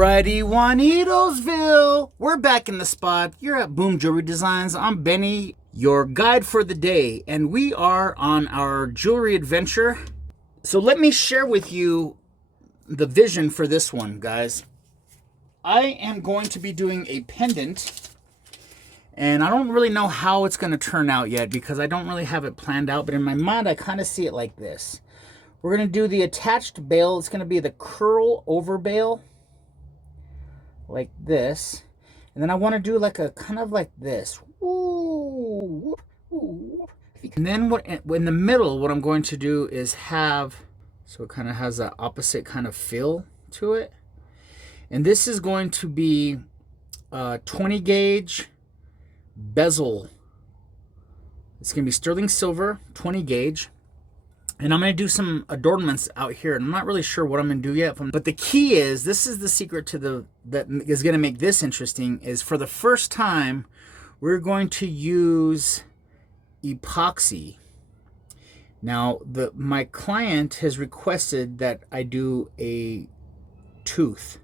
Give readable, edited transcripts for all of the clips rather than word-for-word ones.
Alrighty, JuanitosVille. We're back in the spot. You're at Boom Jewelry Designs. I'm Benny, your guide for the day, and we are on our jewelry adventure. So let me share with you the vision for this one, guys. I am going to be doing a pendant, and I don't really know how it's going to turn out yet because I don't really have it planned out, but in my mind I kind of see it like this. We're going to do the attached bail. It's going to be the curl over bail, like this. And then I want to do like a kind of like this. Ooh, ooh. And then in the middle, what I'm going to do is have, so it kind of has that opposite kind of feel to it. And this is going to be 20 gauge bezel. It's going to be sterling silver, 20 gauge. And I'm going to do some adornments out here. And I'm not really sure what I'm going to do yet. But the key is, this is the secret to that is going to make this interesting, is for the first time, we're going to use epoxy. Now, my client has requested that I do a tooth.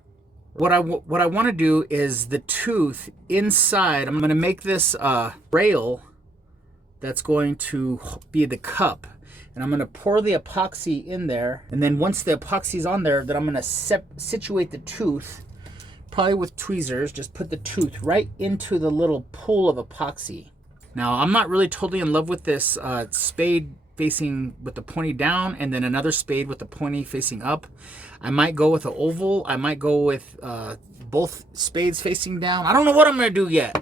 What I want to do is the tooth inside. I'm going to make this rail that's going to be the cup. And I'm going to pour the epoxy in there. And then once the epoxy's on there, then I'm going to situate the tooth, probably with tweezers. Just put the tooth right into the little pool of epoxy. Now, I'm not really totally in love with this spade facing with the pointy down and then another spade with the pointy facing up. I might go with an oval. I might go with both spades facing down. I don't know what I'm going to do yet.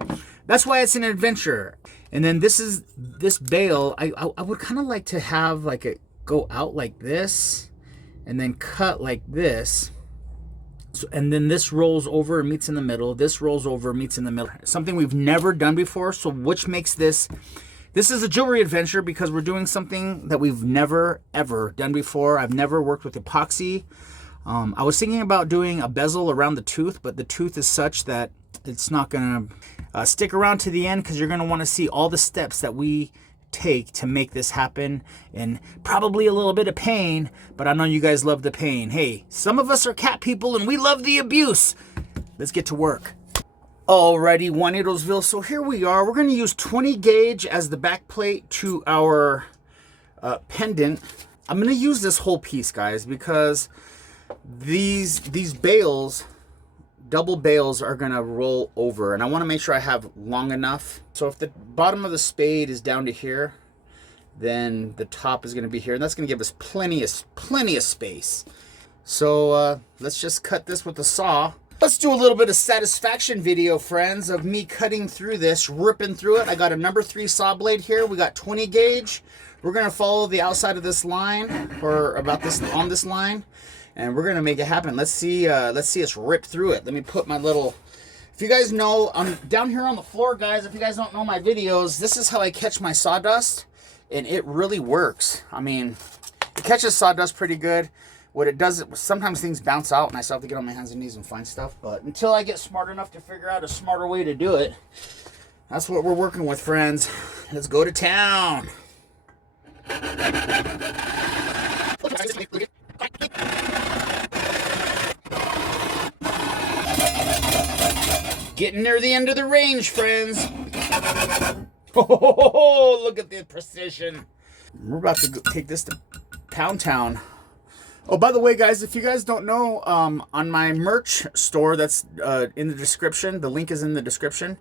That's why it's an adventure. And then this bail, I would kind of like to have like it go out like this and then cut like this. So, and then this rolls over and meets in the middle. This rolls over, meets in the middle. Something we've never done before. So which makes this is a jewelry adventure because we're doing something that we've never ever done before. I've never worked with epoxy. I was thinking about doing a bezel around the tooth, but the tooth is such that it's not going to stick around to the end because you're going to want to see all the steps that we take to make this happen, and probably a little bit of pain, but I know you guys love the pain. Hey, some of us are cat people and we love the abuse. Let's get to work. Alrighty, JuanitosVille. So here we are. We're going to use 20 gauge as the back plate to our pendant. I'm going to use this whole piece, guys, because these bails, double bails, are gonna roll over, and I want to make sure I have long enough. So if the bottom of the spade is down to here, then the top is going to be here, and that's going to give us plenty of space. So let's just cut this with the saw. Let's do a little bit of satisfaction video, friends, of me cutting through this, ripping through it. I got a number 3 saw blade here. We got 20 gauge. We're going to follow the outside of this line, or about this on this line. And we're going to make it happen. Let's see us rip through it. Let me put my little... If you guys know, I'm down here on the floor, guys. If you guys don't know my videos, this is how I catch my sawdust. And it really works. I mean, it catches sawdust pretty good. What it does, sometimes things bounce out and I still have to get on my hands and knees and find stuff. But until I get smart enough to figure out a smarter way to do it, that's what we're working with, friends. Let's go to town. Getting near the end of the range, friends. Oh, look at the precision. We're about to take this to Pound Town. Oh, by the way, guys, if you guys don't know, on my merch store that's in the description, the link is in the description.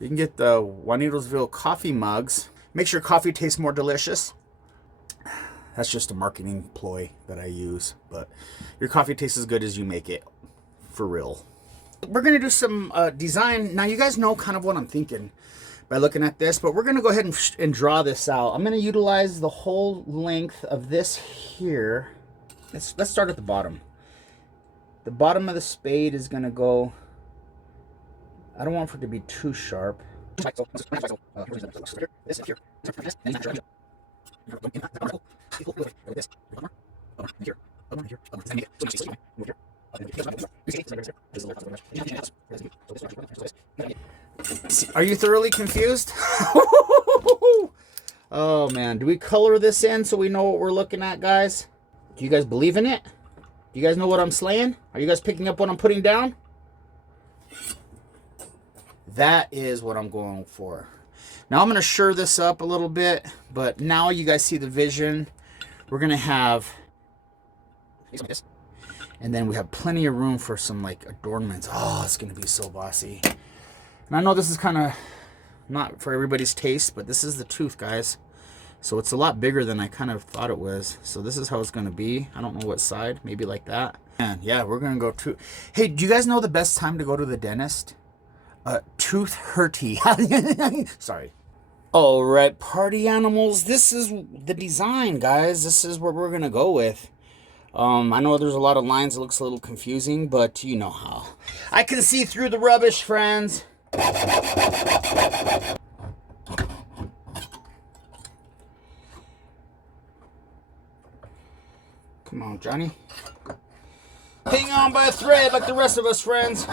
You can get the JuanitosVille coffee mugs. Makes your coffee taste more delicious. That's just a marketing ploy that I use. But your coffee tastes as good as you make it. For real. We're going to do some design. Now, you guys know kind of what I'm thinking by looking at this, but we're going to go ahead and draw this out. I'm going to utilize the whole length of this here. Let's start at the bottom. The bottom of the spade is going to go... I don't want it to be too sharp. Are you thoroughly confused? Oh man, do we color this in so we know what we're looking at, guys? Do you guys believe in it? Do you guys know what I'm slaying? Are you guys picking up what I'm putting down? That is what I'm going for. Now I'm going to shore this up a little bit, but now you guys see the vision. We're going to have, and then we have plenty of room for some like adornments. Oh, it's going to be so bossy. And I know this is kind of not for everybody's taste, but this is the tooth, guys. So it's a lot bigger than I kind of thought it was. So this is how it's going to be. I don't know what side, maybe like that. And yeah, we're going to go to, hey, do you guys know the best time to go to the dentist? Tooth hurty. Sorry. All right, party animals. This is the design, guys. This is what we're going to go with. I know there's a lot of lines. It looks a little confusing, but you know how. I can see through the rubbish, friends. Come on, Johnny. Hang on by a thread like the rest of us, friends.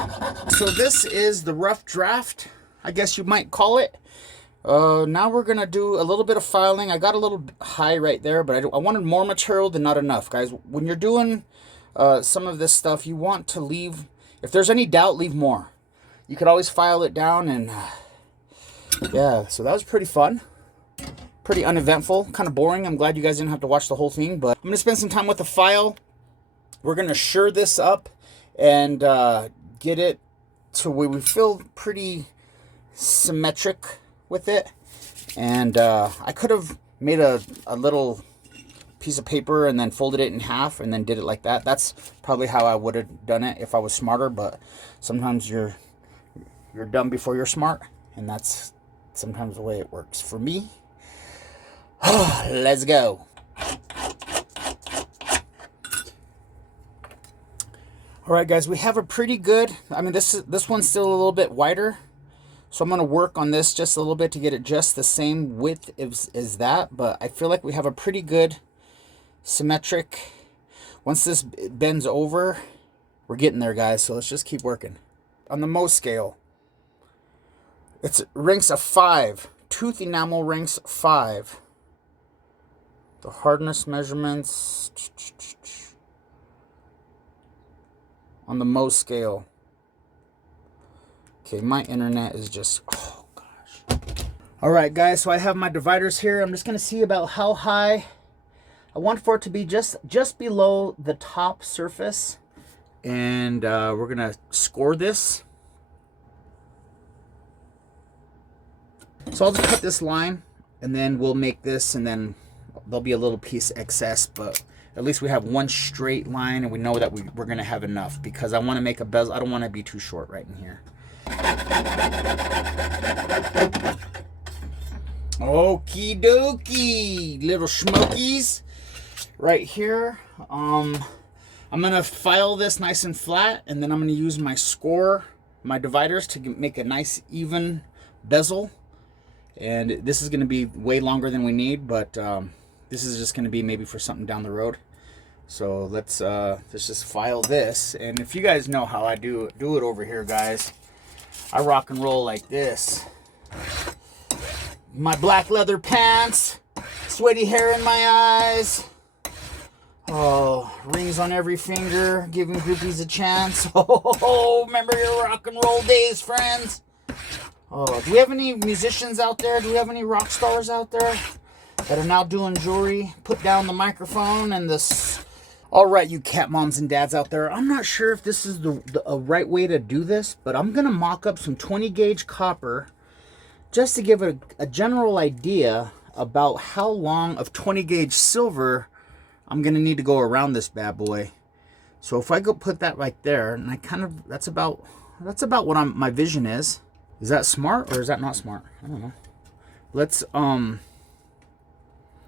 So this is the rough draft, I guess you might call it. Now we're going to do a little bit of filing. I got a little high right there, but I wanted more material than not enough. Guys, when you're doing some of this stuff, you want to leave, if there's any doubt, leave more. You could always file it down, and yeah, so that was pretty fun. Pretty uneventful, kind of boring. I'm glad you guys didn't have to watch the whole thing, but I'm going to spend some time with the file. We're going to shore this up and get it to where we feel pretty symmetric with it. And I could have made a little piece of paper and then folded it in half and then did it like that. That's probably how I would have done it if I was smarter, but sometimes you're dumb before you're smart, and that's sometimes the way it works for me. Let's go. All right, guys, we have a pretty good, I mean, this one's still a little bit wider, so I'm going to work on this just a little bit to get it just the same width as that, but I feel like we have a pretty good symmetric. Once this bends over, we're getting there, guys, so let's just keep working. On the Mohs scale, it's ranks a 5. Tooth enamel ranks 5. The hardness measurements on the Mohs scale. Okay, my internet is just, oh gosh. All right, guys, so I have my dividers here. I'm just going to see about how high. I want for it to be just below the top surface. And we're going to score this. So I'll just cut this line, and then we'll make this, and then there'll be a little piece excess, but at least we have one straight line, and we know that we're going to have enough, because I want to make a bezel. I don't want to be too short right in here. Okie dokie, little smokies. Right here, I'm going to file this nice and flat, and then I'm going to use my score, my dividers, to make a nice even bezel. And this is going to be way longer than we need, but this is just going to be maybe for something down the road. So let's just file this. And if you guys know how I do it over here, guys, I rock and roll like this. My black leather pants, sweaty hair in my eyes. Oh, rings on every finger, giving groupies a chance. Oh, remember your rock and roll days, friends? Oh, do we have any musicians out there? Do we have any rock stars out there that are now doing jewelry? Put down the microphone and this. All right, you cat moms and dads out there. I'm not sure if this is the right way to do this, but I'm going to mock up some 20 gauge copper just to give a general idea about how long of 20 gauge silver I'm going to need to go around this bad boy. So if I go put that right there, and I kind of, that's about what my vision is. Is that smart or is that not smart? I don't know. Let's, I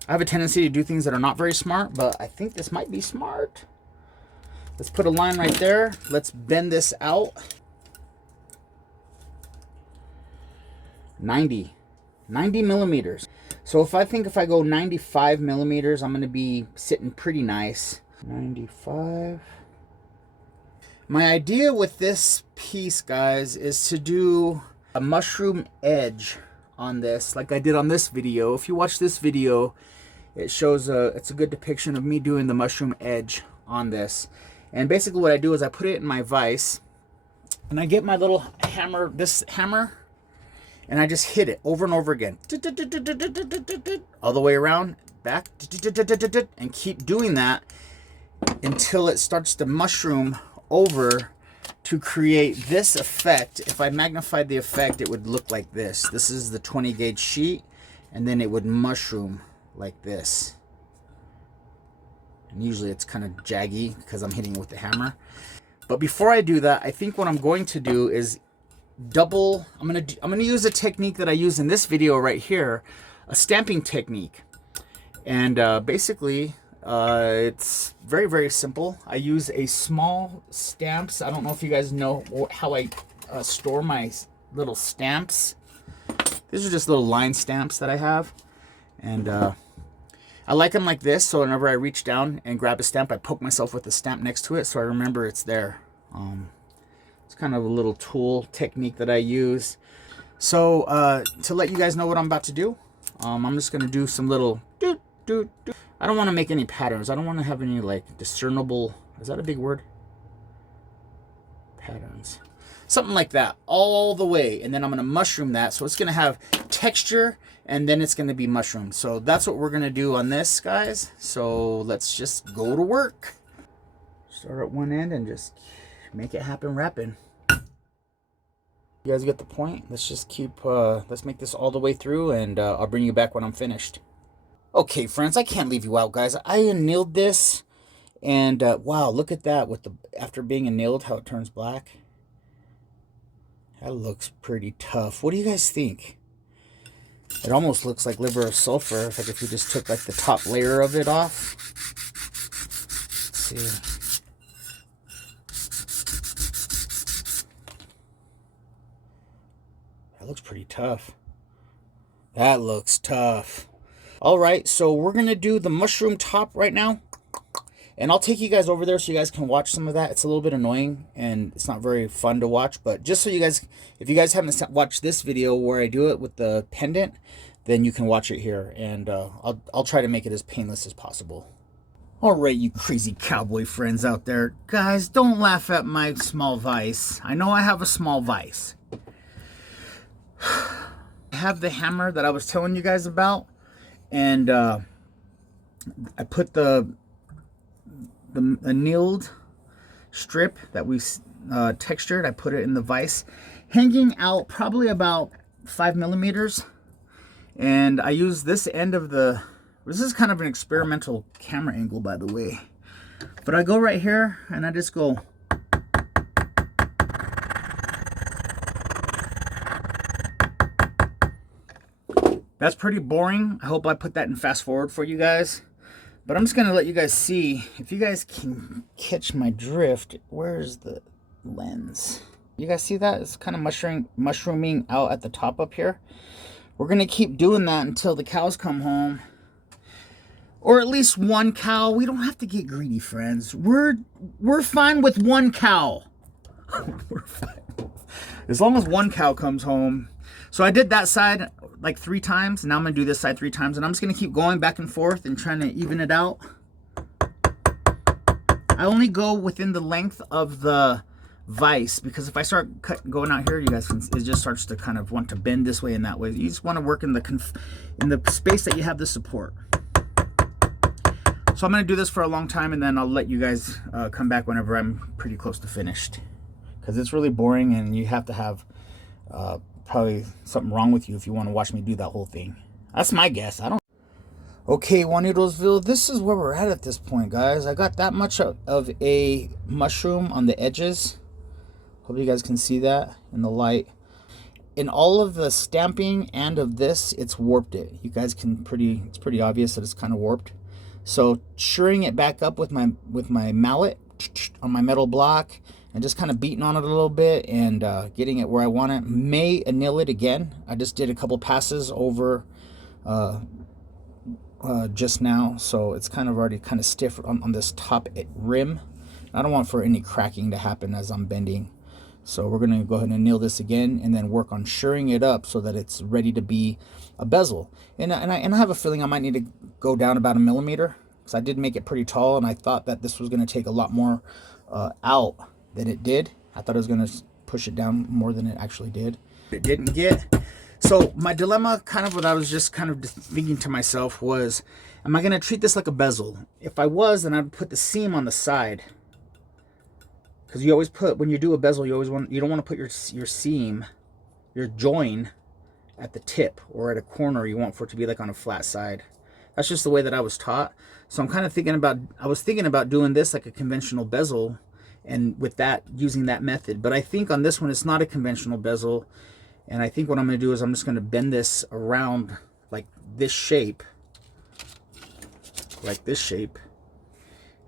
have a tendency to do things that are not very smart, but I think this might be smart. Let's put a line right there. Let's bend this out. 90 millimeters. So if I go 95 millimeters, I'm going to be sitting pretty nice. 95. My idea with this piece, guys, is to do a mushroom edge on this, like I did on this video. If you watch this video, it shows it's a good depiction of me doing the mushroom edge on this. And basically what I do is I put it in my vise, and I get my little hammer, this hammer, and I just hit it over and over again. All the way around, back, and keep doing that until it starts to mushroom over to create this effect. If I magnified the effect, it would look like this. This is the 20 gauge sheet, and then it would mushroom like this. And usually it's kind of jaggy because I'm hitting it with the hammer. But before I do that, I think what I'm going to do is double. I'm gonna use a technique that I use in this video right here, a stamping technique. And basically, it's very, very simple. I use a small stamps. I don't know if you guys know how I store my little stamps. These are just little line stamps that I have. And I like them like this, so whenever I reach down and grab a stamp, I poke myself with the stamp next to it so I remember it's there. It's kind of a little tool technique that I use. So to let you guys know what I'm about to do, I'm just going to do some little doot, doot, doot. I don't want to make any patterns. I don't want to have any like discernible, is that a big word? Patterns. Something like that all the way. And then I'm going to mushroom that. So it's going to have texture, and then it's going to be mushroom. So that's what we're going to do on this, guys. So let's just go to work. Start at one end and just make it happen wrapping. You guys get the point? Let's just keep, let's make this all the way through, and I'll bring you back when I'm finished. Okay, friends, I can't leave you out, guys. I annealed this, and wow, look at that with the, after being annealed, how it turns black. That looks pretty tough. What do you guys think? It almost looks like liver of sulfur, like if you just took like the top layer of it off. Let's see. That looks pretty tough. That looks tough. All right, so we're going to do the mushroom top right now. And I'll take you guys over there so you guys can watch some of that. It's a little bit annoying and it's not very fun to watch. But just so you guys, if you guys haven't watched this video where I do it with the pendant, then you can watch it here. And I'll try to make it as painless as possible. All right, you crazy cowboy friends out there. Guys, don't laugh at my small vise. I know I have a small vise. I have the hammer that I was telling you guys about. And I put the annealed strip that we textured, I put it in the vise, hanging out probably about 5 millimeters. And I use this end of the, this is kind of an experimental camera angle, by the way. But I go right here and I just go. That's pretty boring. I hope I put that in fast forward for you guys. But I'm just going to let you guys see, if you guys can catch my drift, where's the lens? You guys see that? It's kind of mushrooming out at the top up here. We're going to keep doing that until the cows come home. Or at least one cow. We don't have to get greedy, friends. We're fine with one cow. We're fine. As long as one cow comes home. So I did that side like 3 times. Now I'm going to do this side 3 times. And I'm just going to keep going back and forth and trying to even it out. I only go within the length of the vise, because if I start going out here, you guys can, it just starts to kind of want to bend this way and that way. You just want to work in the space that you have the support. So I'm going to do this for a long time, and then I'll let you guys come back whenever I'm pretty close to finished, because it's really boring and you have to have probably something wrong with you if you want to watch me do that whole thing. That's my guess. I don't. Okay, JuanitosVille, this is where we're at this point, guys. I got that much of a mushroom on the edges. Hope you guys can see that in the light. In all of the stamping and of this, it's warped it. You guys can it's pretty obvious that it's kind of warped. So shoring it back up with my mallet on my metal block, and just kind of beating on it a little bit and getting it where I want it. May anneal it again. I just did a couple passes over just now, so it's kind of already kind of stiff on this top rim. I don't want for any cracking to happen as I'm bending. So we're going to go ahead and anneal this again, and then work on shoring it up so that it's ready to be a bezel. And I have a feeling I might need to go down about 1 millimeter, because I did make it pretty tall, and I thought that this was going to take a lot more out than it did. I thought it was going to push it down more than it actually did. It didn't get. So my dilemma, kind of what I was just kind of thinking to myself was, am I going to treat this like a bezel? If I was, then I'd put the seam on the side. Because you always put, when you do a bezel, you don't want to put your seam, your join at the tip or at a corner. You want for it to be like on a flat side. That's just the way that I was taught. So I'm kind of thinking about, I was thinking about doing this like a conventional bezel, and with that, using that method. But I think on this one, it's not a conventional bezel. And I think what I'm going to do is I'm just going to bend this around like this shape. Like this shape.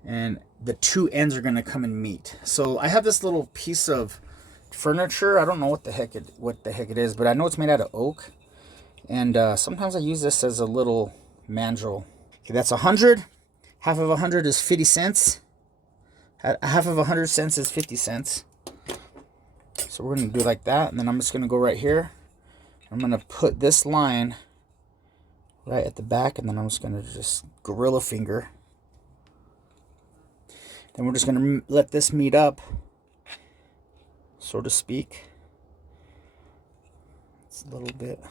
And the two ends are going to come and meet. So I have this little piece of furniture. I don't know what the heck it is, but I know it's made out of oak. And sometimes I use this as a little mandrel. Okay, that's 100. Half of 100 is 50 cents. Half of 100 cents is 50 cents. So we're going to do like that, and then I'm just going to go right here. I'm going to put this line right at the back, and then I'm just going to just gorilla finger. Then we're just going to let this meet up, so to speak. It's a little bit.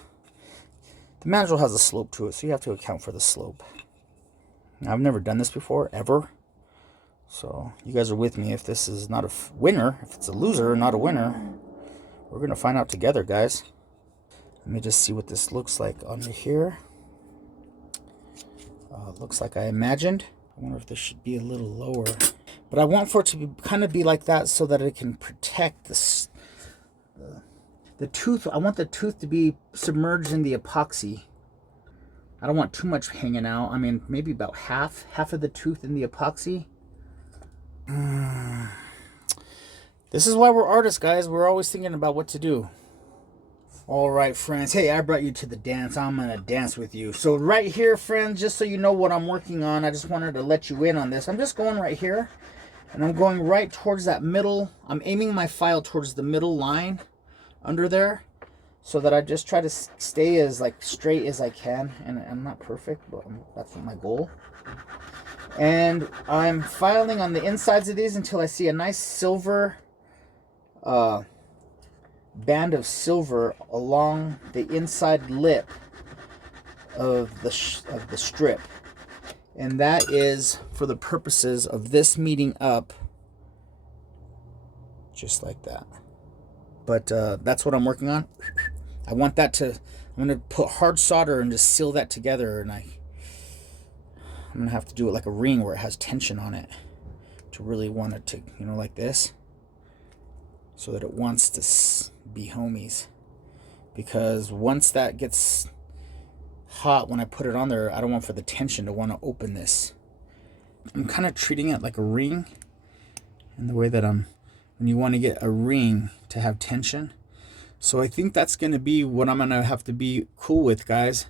The mandrel has a slope to it, so you have to account for the slope. Now, I've never done this before, ever. So you guys are with me. If this is not a winner, if it's a loser, not a winner, we're going to find out together, guys. Let me just see what this looks like under here. Looks like I imagined. I wonder if this should be a little lower. But I want for it to kind of be like that so that it can protect the tooth. I want the tooth to be submerged in the epoxy. I don't want too much hanging out. I mean, maybe about half of the tooth in the epoxy. This is why we're artists, guys. We're always thinking about what to do. All right, friends. Hey, I brought you to the dance. I'm going to dance with you. So right here, friends, just so you know what I'm working on, I just wanted to let you in on this. I'm just going right here, and I'm going right towards that middle. I'm aiming my file towards the middle line under there so that I just try to stay as like straight as I can. And I'm not perfect, but that's my goal. And I'm filing on the insides of these until I see a nice silver band of silver along the inside lip of the strip. And that is for the purposes of this meeting up just like that. But that's what I'm working on. I want that to, I'm going to put hard solder and just seal that together, and I'm going to have to do it like a ring where it has tension on it to really want it to, you know, like this, so that it wants to be homies. Because once that gets hot, when I put it on there, I don't want for the tension to want to open this. I'm kind of treating it like a ring in the way that when you want to get a ring to have tension. So I think that's going to be what I'm going to have to be cool with, guys.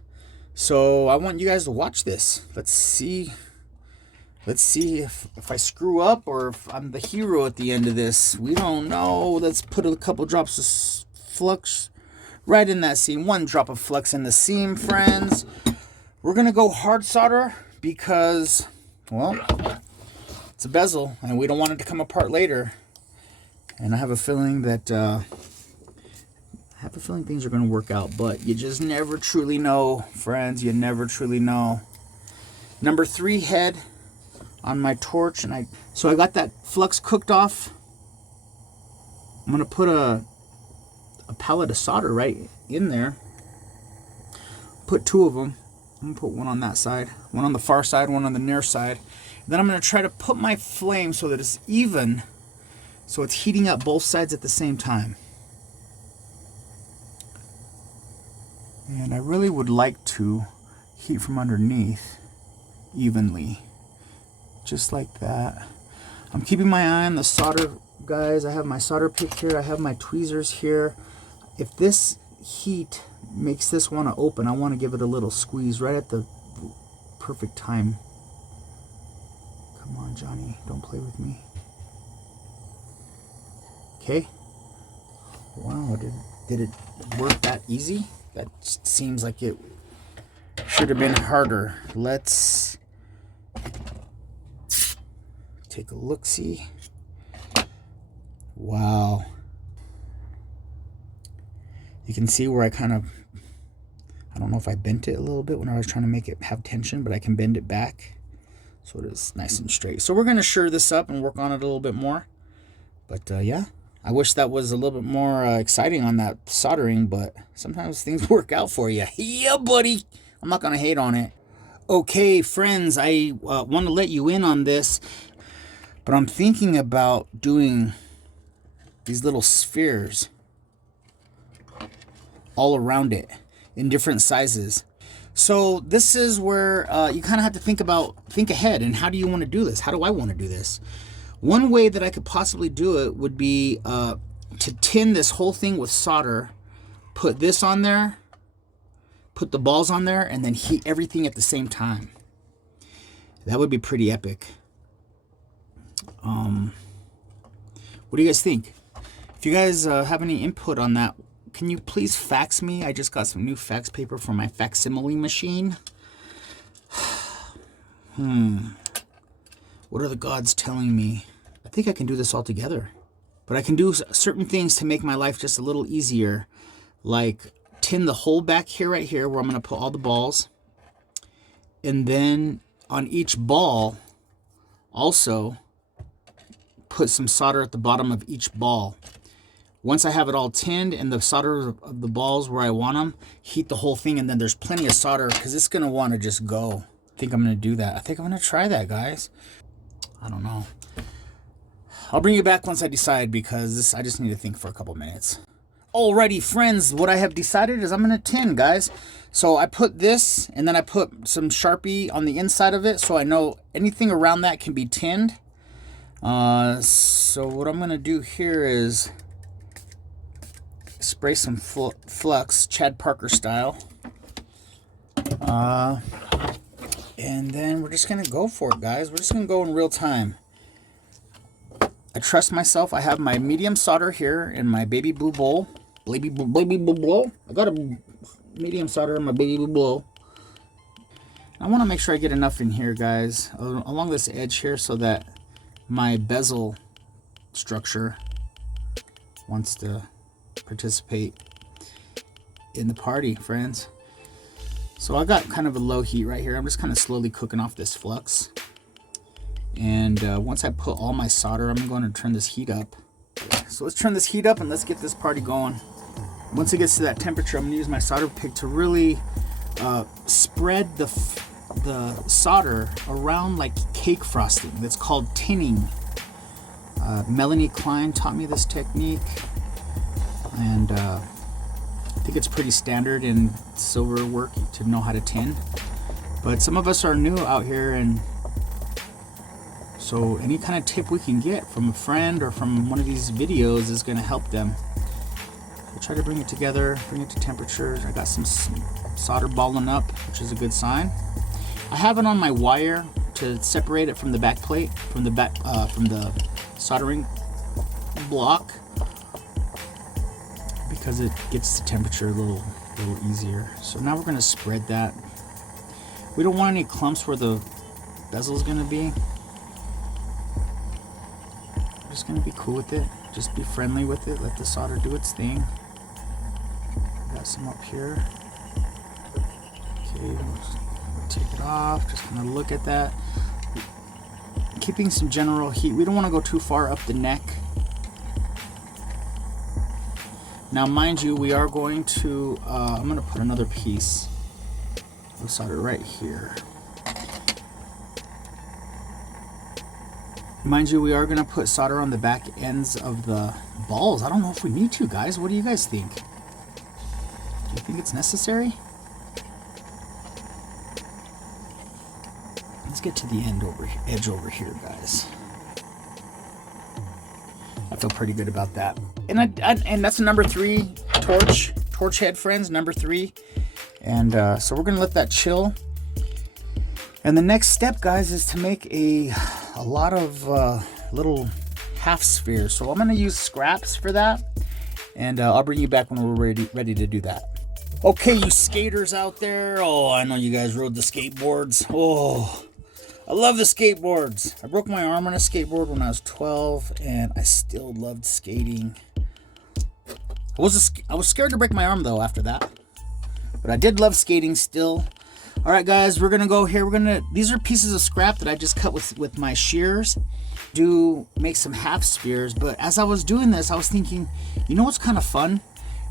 So I want you guys to watch this. Let's see if I screw up or if I'm the hero at the end of this. We don't know. Let's put a couple drops of flux right in that seam. 1 drop of flux in the seam, friends. We're going to go hard solder because, well, it's a bezel and we don't want it to come apart later. And I have a feeling that things are going to work out, but you just never truly know, friends. You never truly know. Number 3 head on my torch, and so I got that flux cooked off. I'm going to put a pellet of solder right in there. Put 2 of them. I'm going to put one on that side, one on the far side, one on the near side. Then I'm going to try to put my flame so that it's even, so it's heating up both sides at the same time. And I really would like to heat from underneath evenly, just like that. I'm keeping my eye on the solder, guys. I have my solder pick here. I have my tweezers here. If this heat makes this want to open, I want to give it a little squeeze right at the perfect time. Come on, Johnny, don't play with me. Okay. Wow, did it work that easy? That seems like it should have been harder. Let's take a look-see. Wow. You can see where I don't know if I bent it a little bit when I was trying to make it have tension, but I can bend it back so it is nice and straight. So we're going to sure this up and work on it a little bit more. But yeah, I wish that was a little bit more exciting on that soldering, but sometimes things work out for you. Yeah, buddy. I'm not going to hate on it. Okay, friends, I want to let you in on this, but I'm thinking about doing these little spheres all around it in different sizes. So this is where you kind of have to think ahead, and how do you want to do this? How do I want to do this? One way that I could possibly do it would be to tin this whole thing with solder, put this on there, put the balls on there, and then heat everything at the same time. That would be pretty epic. What do you guys think? If you guys have any input on that, can you please fax me? I just got some new fax paper from my facsimile machine. What are the gods telling me? I think I can do this all together. But I can do certain things to make my life just a little easier. Like tin the hole back here, right here, where I'm going to put all the balls. And then on each ball, also put some solder at the bottom of each ball. Once I have it all tinned and the solder of the balls where I want them, heat the whole thing, and then there's plenty of solder because it's going to want to just go. I think I'm going to do that. I think I'm going to try that, guys. I don't know. I'll bring you back once I decide, because I just need to think for a couple minutes. Alrighty, friends, what I have decided is I'm going to tin, guys. So I put this, and then I put some Sharpie on the inside of it so I know anything around that can be tinned. So what I'm going to do here is spray some flux, Chad Parker style. And then we're just going to go for it, guys. We're just going to go in real time. I trust myself. I have my medium solder here in my baby blue bowl. Baby blue bowl. I got a medium solder in my baby blue bowl. I want to make sure I get enough in here, guys, along this edge here, so that my bezel structure wants to participate in the party, friends. So I got kind of a low heat right here. I'm just kind of slowly cooking off this flux. And once I put all my solder, I'm going to turn this heat up. So let's turn this heat up and let's get this party going. Once it gets to that temperature, I'm going to use my solder pick to really spread the solder around like cake frosting. That's called tinning. Melanie Klein taught me this technique, and I think it's pretty standard in silver work to know how to tin. But some of us are new out here, and so any kind of tip we can get from a friend or from one of these videos is going to help them. So try to bring it together, bring it to temperature. I got some solder balling up, which is a good sign. I have it on my wire to separate it from the back plate, from the soldering block, because it gets the temperature a little easier. So now we're going to spread that. We don't want any clumps where the bezel is going to be. We're just going to be cool with it. Just be friendly with it. Let the solder do its thing. Got some up here. Okay, we'll take it off. Just going to look at that. Keeping some general heat. We don't want to go too far up the neck. Now, mind you, we are going to, I'm going to put another piece of solder right here. Mind you, we are going to put solder on the back ends of the balls. I don't know if we need to, guys. What do you guys think? Do you think it's necessary? Let's get to the edge over here, guys. I feel pretty good about that. And that's a number 3 torch head, friends, number 3. And so we're gonna let that chill. And the next step, guys, is to make a lot of little half spheres. So I'm gonna use scraps for that, and I'll bring you back when we're ready to do that. Okay, you skaters out there. Oh, I know you guys rode the skateboards. Oh, I love the skateboards. I broke my arm on a skateboard when I was 12, and I still loved skating. I was scared to break my arm though after that, but I did love skating still. All right, guys, we're gonna go here. These are pieces of scrap that I just cut with my shears. Make some half spears, but as I was doing this, I was thinking, you know what's kind of fun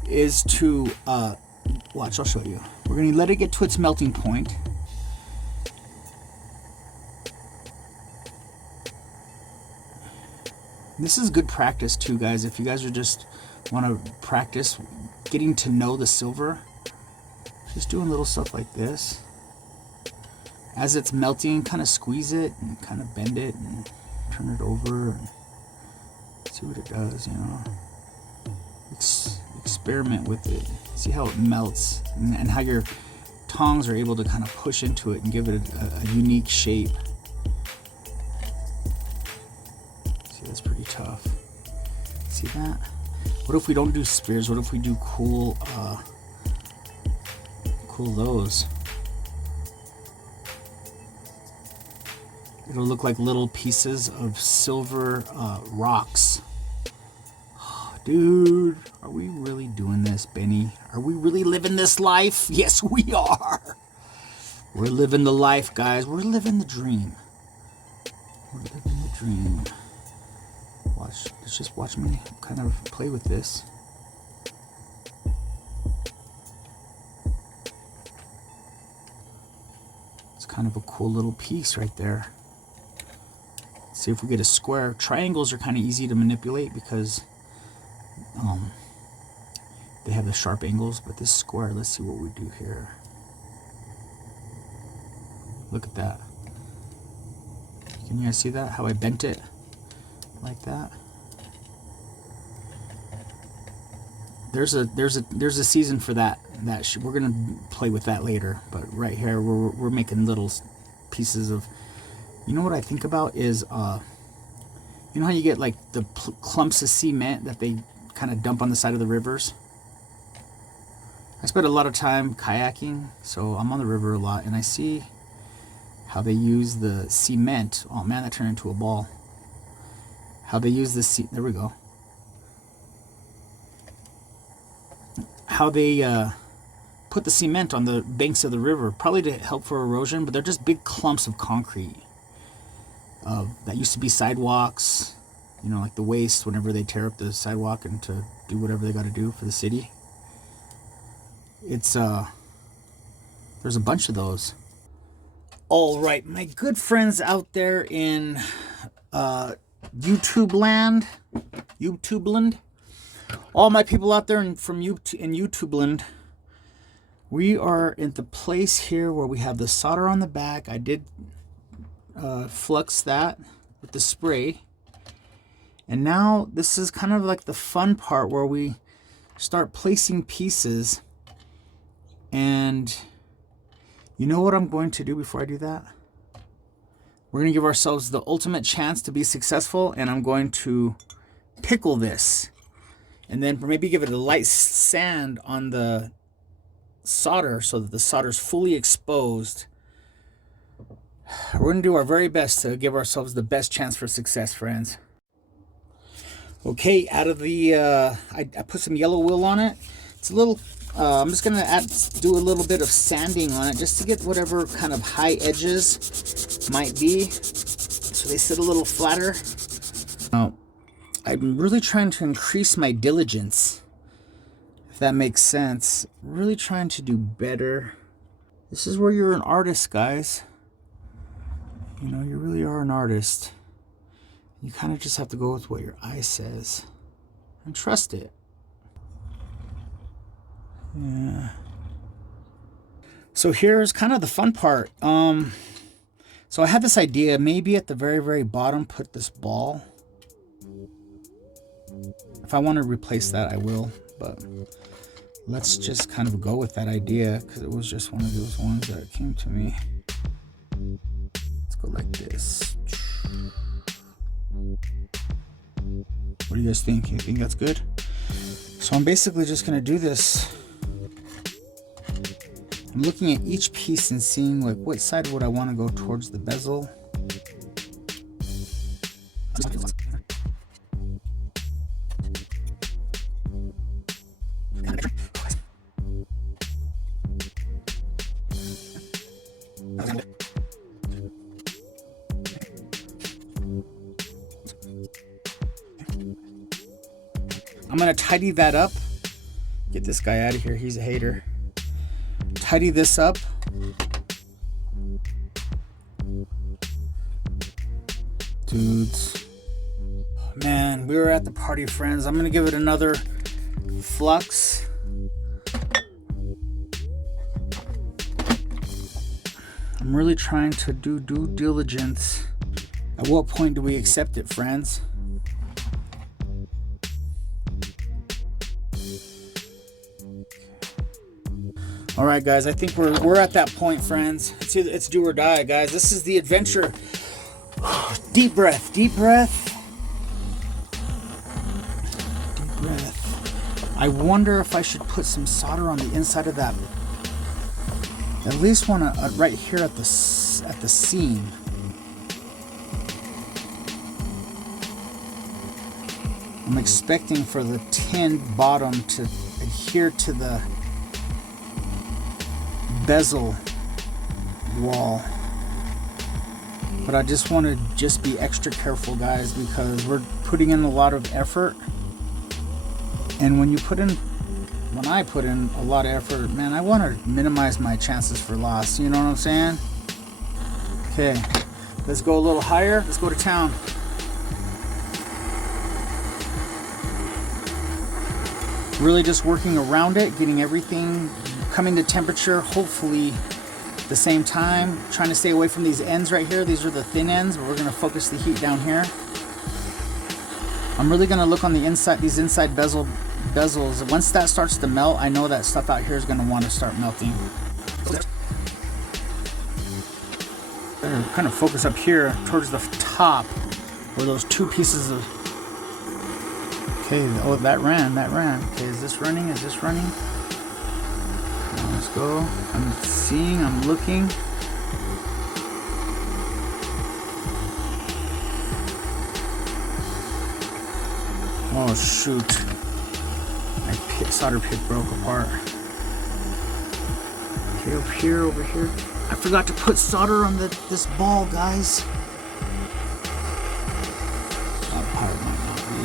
is to watch. I'll show you. We're gonna let it get to its melting point. This is good practice too, guys. If you guys are just want to practice getting to know the silver, just doing little stuff like this. As it's melting, kind of squeeze it and kind of bend it and turn it over and see what it does, you know. Experiment with it. See how it melts and how your tongs are able to kind of push into it and give it a unique shape. That's pretty tough. See that? What if we don't do spears? What if we do cool those? It'll look like little pieces of silver rocks. Oh, dude, are we really doing this, Benny? Are we really living this life? Yes, we are. We're living the life, guys. We're living the dream. We're living the dream. Let's just watch me kind of play with this. It's kind of a cool little piece right there. Let's see if we get a square. Triangles are kind of easy to manipulate because they have the sharp angles, but this square, let's see what we do here. Look at that. Can you guys see that? How I bent it? Like that. There's a season for that. We're gonna play with that later. But right here, we're making little pieces of. You know what I think about is, you know how you get like the clumps of cement that they kind of dump on the side of the rivers. I spent a lot of time kayaking, so I'm on the river a lot, and I see how they use the cement. Oh man, that turned into a ball. How they use the there we go. How they put the cement on the banks of the river, probably to help for erosion, but they're just big clumps of concrete. That used to be sidewalks, you know, like the waste whenever they tear up the sidewalk and to do whatever they got to do for the city. It's there's a bunch of those. All right, my good friends out there in YouTube land, all my people out there in YouTube land, we are at the place here where we have the solder on the back. I did flux that with the spray, and now this is kind of like the fun part where we start placing pieces. And you know what I'm going to do before I do that? We're going to give ourselves the ultimate chance to be successful, and I'm going to pickle this. And then maybe give it a light sand on the solder so that the solder's fully exposed. We're going to do our very best to give ourselves the best chance for success, friends. Okay, out of the, I put some yellow wool on it. It's a little, I'm just going to do a little bit of sanding on it just to get whatever kind of high edges might be, so they sit a little flatter. I'm really trying to increase my diligence, if that makes sense. Really trying to do better. This is where you're an artist, guys. You know, you really are an artist. You kind of just have to go with what your eye says and trust it. Yeah. So here's kind of the fun part. So I had this idea, maybe at the very, very bottom, put this ball. If I want to replace that, I will, but let's just kind of go with that idea because it was just one of those ones that came to me. Let's go like this. What do you guys think? You think that's good? So I'm basically just going to do this. I'm looking at each piece and seeing like what side would I want to go towards the bezel. I'm gonna tidy that up. Get this guy out of here, he's a hater. Tidy this up. Dudes. Man, we were at the party, friends. I'm gonna give it another flux. I'm really trying to do due diligence. At what point do we accept it, friends? All right, guys, I think we're at that point, friends. It's do or die, guys. This is the adventure. Deep breath, deep breath. Deep breath. I wonder if I should put some solder on the inside of that. At least one right here at the seam. I'm expecting for the tin bottom to adhere to the bezel wall, but I just want to be extra careful, guys, because we're putting in a lot of effort, and when I put in a lot of effort, man, I want to minimize my chances for loss, you know what I'm saying? Okay, let's go a little higher. Let's go to town. Really just working around it, getting everything coming to temperature, hopefully the same time. Trying to stay away from these ends right here. These are the thin ends, but we're going to focus the heat down here. I'm really going to look on the inside, these inside bezels. Once that starts to melt, I know that stuff out here is going to want to start melting. Kind of focus up here towards the top where those two pieces of... Okay, oh, that ran. Okay, is this running? Let's go. I'm seeing, I'm looking. Oh shoot. My solder pit broke apart. Okay, over here. I forgot to put solder on this ball, guys. That part might not be.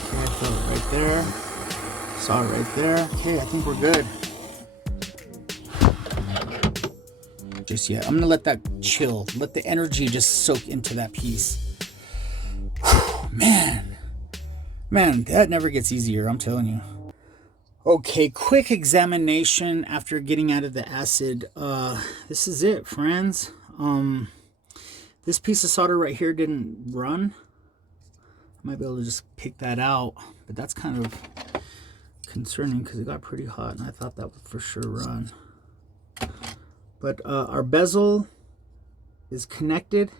Okay, I feel it right there. Saw it right there. Okay, I think we're good. Just yet. I'm gonna let that chill. Let the energy just soak into that piece. Man, that never gets easier, I'm telling you. Okay, quick examination after getting out of the acid. This is it, friends. This piece of solder right here didn't run. I might be able to just pick that out, but that's kind of concerning because it got pretty hot and I thought that would for sure run. But our bezel is connected.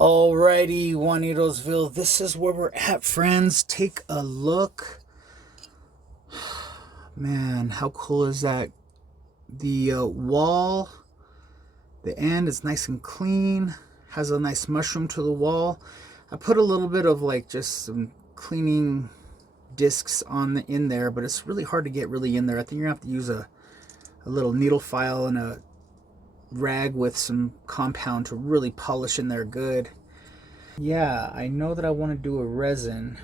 Alrighty, JuanitosVille, this is where we're at, friends. Take a look. Man, how cool is that? The wall, the end is nice and clean. Has a nice mushroom to the wall. I put a little bit of like just some cleaning discs in there, but it's really hard to get really in there. I think you're gonna have to use a little needle file and a rag with some compound to really polish in there good. Yeah, I know that I want to do a resin.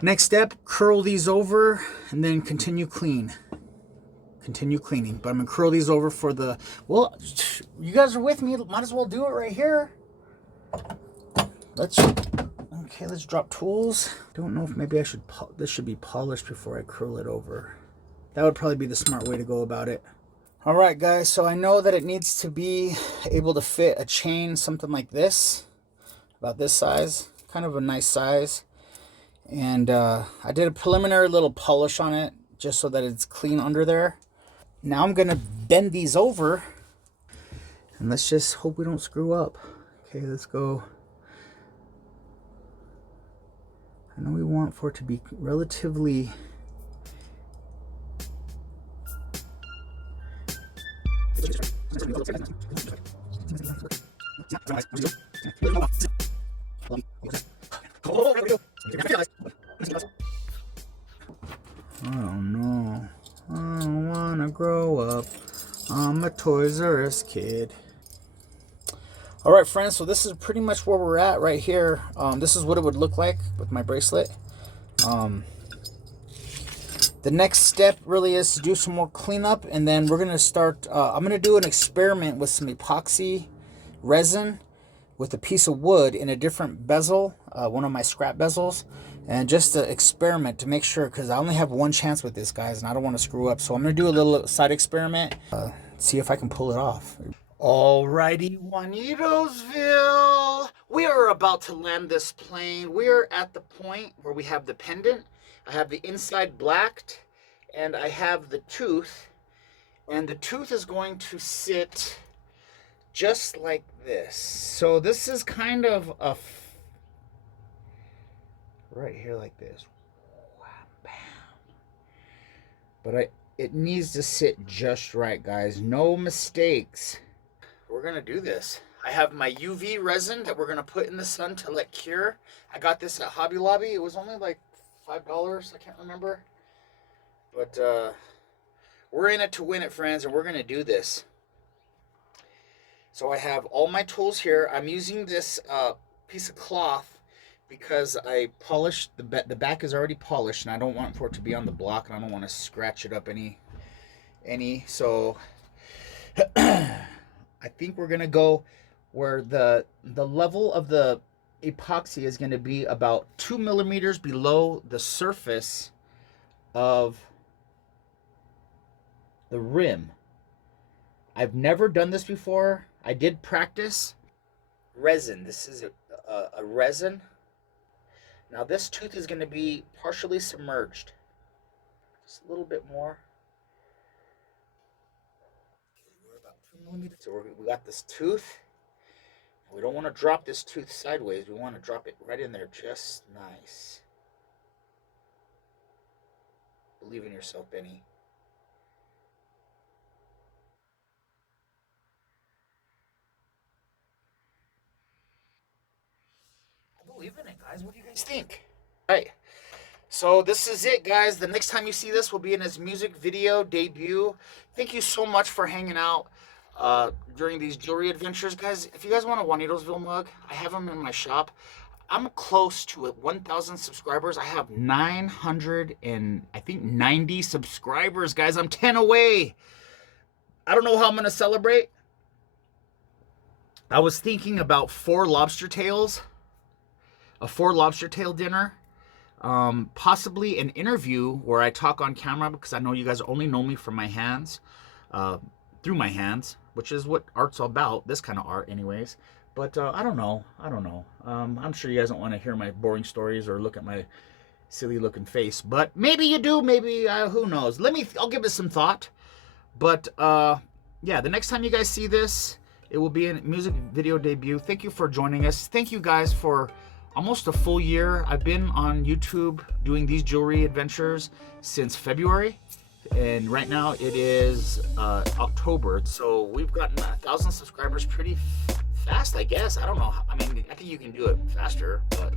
Next step, curl these over and then continue cleaning. But I'm gonna curl these over for the, well, you guys are with me, might as well do it right here. Let's drop tools. Don't know if maybe I should, this should be polished before I curl it over. That would probably be the smart way to go about it. All right, guys, so I know that it needs to be able to fit a chain, something like this, about this size, kind of a nice size. And I did a preliminary little polish on it just so that it's clean under there. Now I'm gonna bend these over and let's just hope we don't screw up. Okay, let's go. I know we want for it to be relatively oh no. grow up. I'm a Toys R Us kid. All right, friends, so this is pretty much where we're at right here. This is what it would look like with my bracelet. The next step really is to do some more cleanup, and then we're going to start, I'm going to do an experiment with some epoxy resin with a piece of wood in a different bezel, one of my scrap bezels, and just to experiment to make sure, because I only have one chance with this, guys, and I don't want to screw up. So I'm going to do a little side experiment, see if I can pull it off. Alrighty, JuanitosVille, we are about to land this plane. We are at the point where we have the pendant. I have the inside blacked, and I have the tooth, and the tooth is going to sit just like this. So this is kind of a right here like this. But it needs to sit just right, guys. No mistakes. We're gonna do this. I have my UV resin that we're gonna put in the sun to let cure. I got this at Hobby Lobby. It was only like $5, I can't remember. But we're in it to win it, friends, and we're gonna do this. So I have all my tools here. I'm using this piece of cloth because I polished the back is already polished, and I don't want for it to be on the block, and I don't want to scratch it up any. So I think we're gonna go where the level of the epoxy is gonna be about 2 millimeters below the surface of the rim. I've never done this before. I did practice. Resin. This is a resin. Now this tooth is going to be partially submerged. Just a little bit more. We're about 2 millimeters. So we got this tooth. We don't want to drop this tooth sideways. We want to drop it right in there just nice. Believe in yourself, Benny. Believe in it, guys. What do you guys think? All right, so this is it, guys. The next time you see this will be in his music video debut. Thank you so much for hanging out during these jewelry adventures, guys. If you guys want a JuanitosVille mug, I have them in my shop. I'm close to 1,000 subscribers. I have 990 subscribers, guys. I'm 10 away. I don't know how I'm gonna celebrate. I was thinking about 4 lobster tails. A 4 lobster tail dinner, possibly an interview where I talk on camera, because I know you guys only know me from my hands, through my hands, which is what art's all about, this kind of art anyways. But I don't know. I'm sure you guys don't want to hear my boring stories or look at my silly looking face, but maybe you do, maybe, who knows. I'll give it some thought. But yeah, the next time you guys see this, it will be a music video debut. Thank you for joining us. Thank you guys for almost a full year. I've been on YouTube doing these jewelry adventures since February, and right now it is October. So we've gotten 1,000 subscribers pretty fast, I guess. I don't know. I mean, I think you can do it faster, but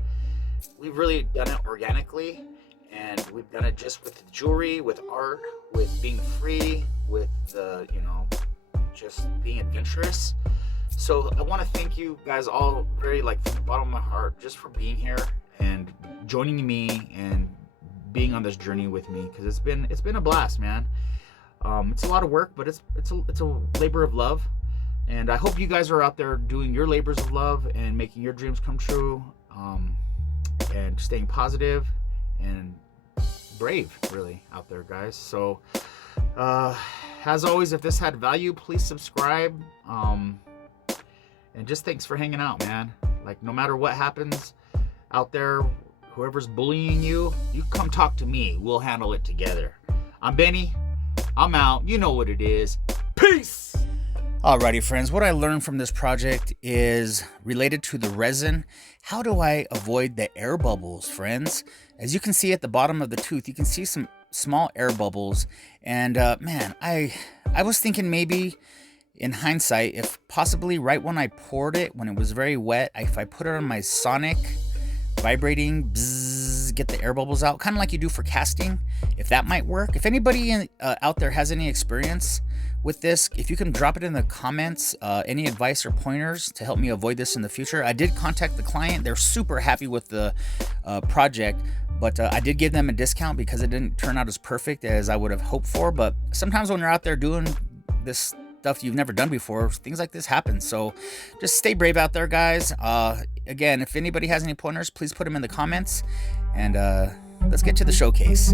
we've really done it organically, and we've done it just with jewelry, with art, with being free, with the, just being adventurous. So I want to thank you guys all very, from the bottom of my heart, just for being here and joining me and being on this journey with me, because it's been a blast, man. It's a lot of work, but it's a labor of love, and I hope you guys are out there doing your labors of love and making your dreams come true, and staying positive and brave, really, out there, guys. So as always, if this had value, please subscribe. And just thanks for hanging out, man. No matter what happens out there, whoever's bullying you, you come talk to me. We'll handle it together. I'm Benny. I'm out. You know what it is. Peace! Alrighty, friends. What I learned from this project is related to the resin. How do I avoid the air bubbles, friends? As you can see at the bottom of the tooth, you can see some small air bubbles. And man, I was thinking maybe, in hindsight, if possibly right when I poured it, when it was very wet, if I put it on my sonic vibrating bzzz get the air bubbles out, kind of like you do for casting, if that might work. If anybody out there has any experience with this, if you can drop it in the comments, any advice or pointers to help me avoid this in the future. I did contact the client. They're super happy with the project, but I did give them a discount because it didn't turn out as perfect as I would have hoped for. But sometimes when you're out there doing this stuff you've never done before, things like this happen. So just stay brave out there, guys. Again, if anybody has any pointers, please put them in the comments, and let's get to the showcase.